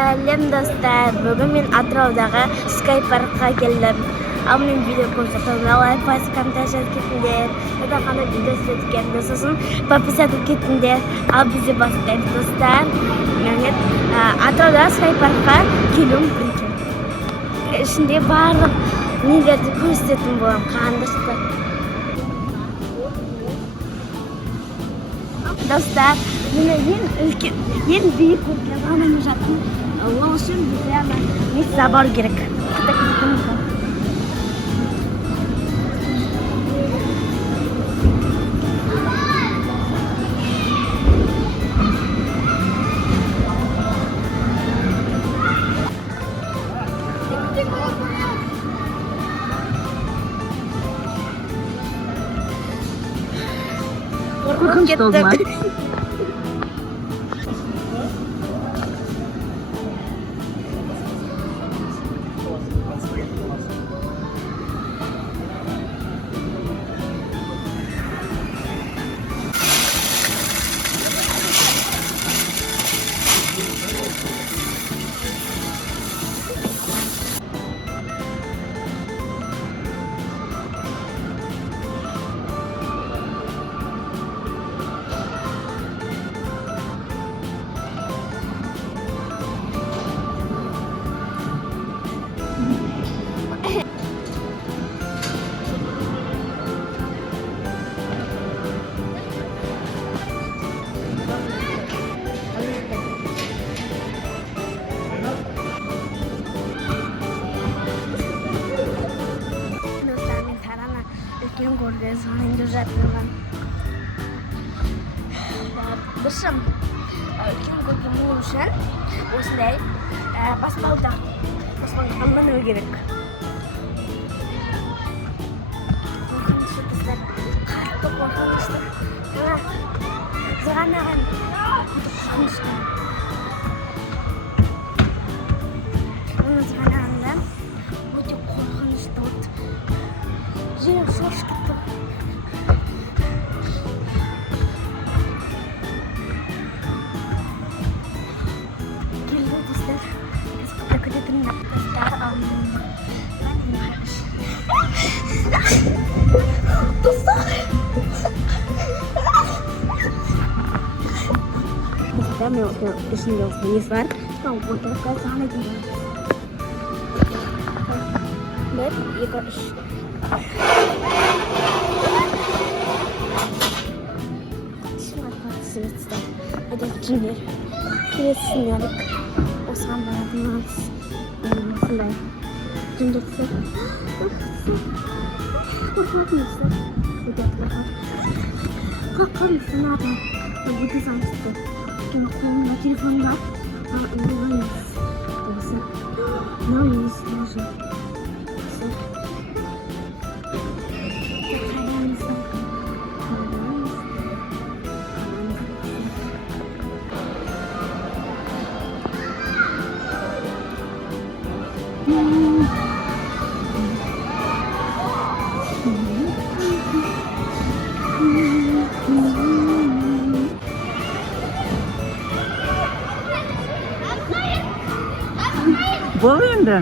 Сәлем достар, бүгін мен Атыраудағы Sky паркқа келдім. Ал мен видео көрсетіп, лайк басып, комментарий жазып кетіңдер. Одан қандай видео түсіргенде, сосын подписаться кетіңдер. Ал бізде бастаймыз достар. Атыраудағы Sky паркқа келуім бірге. Ішінде барлық нелерді көрсететін болам, қандышты. Достар, мені ең биік көрген анамы жатын. Ол үшін бізде места бар керек. Korkunç olma. Үлкен көрген соңында жатырмын. Бішім үлкен көрген болу үшін осындай баспалдақ алыну керек. Қорқынышты қыздар, қатты қорқынышты. Зығанаған қорқынышты. Оны зығанағанда өте қорқынышты болды. Жер шорш кетті. Келді достар. Біз көте тұрмын. Достар алдында. Достар. Достар, мен ішінде осы несі бар. Отырыққа саны келді. 1, 2, 3. Әдеттіңдер келесіңдерік осыған баратыныңыз осындай дүндетсі қорқатынызды қорқатынызды надо өте санысты өйткені қолымда телефон бар ұлғаймыз осы мынау емес нужен Бұл енді